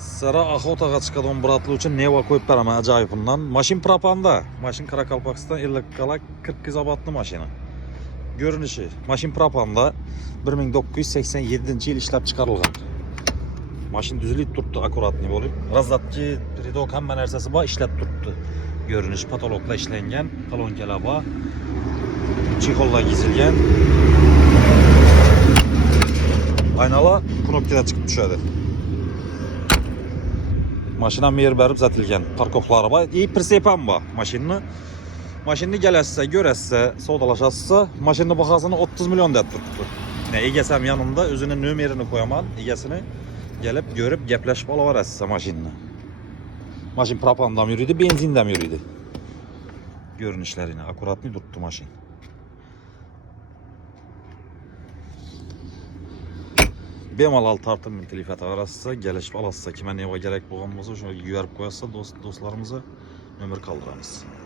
Sara Axotaga chiqadigan Muratlı uchun Neva qo'yib beraman ajoyib bundan. Mashin propanda. Mashin Qoraqalpog'iston 50 kala 40 kilovatli mashina. Görünüşü mashin propanda 1987-yil ishlab chiqarilgan. Mashin düzülüp turibdi, akkuratni bo'lib. Razatchi, ridok hamma narsasi bor, ishlab turibdi. Görünüş patologla ishlangan, talonkalar bor. Chexollar chizilgan. Aynalar knopkadan chiqib tushadi. Maşina mer berib zatilgan, parkovlari bor. Prisepam bor mashinani. Mashinani galasizsa, görəsizsə, savdalashasizsa, mashinani bahasini 30 milyon deb turibdi. Egasam yanımda o'zini nomerini qo'yaman, egasini gelip görüp gaplashib olaverasizsa mashinani. Mashin propandam yuriydi, benzindam yuriydi. Görünüşlerini akkuratni turibdi mashin. Bemalol tartib telefon arasida gelishib olasizsa, kimga neva kerak bo'lgan bo'lsa, shuni yuborib qo'yasiz, do'stlarimizga nomer qoldiramiz.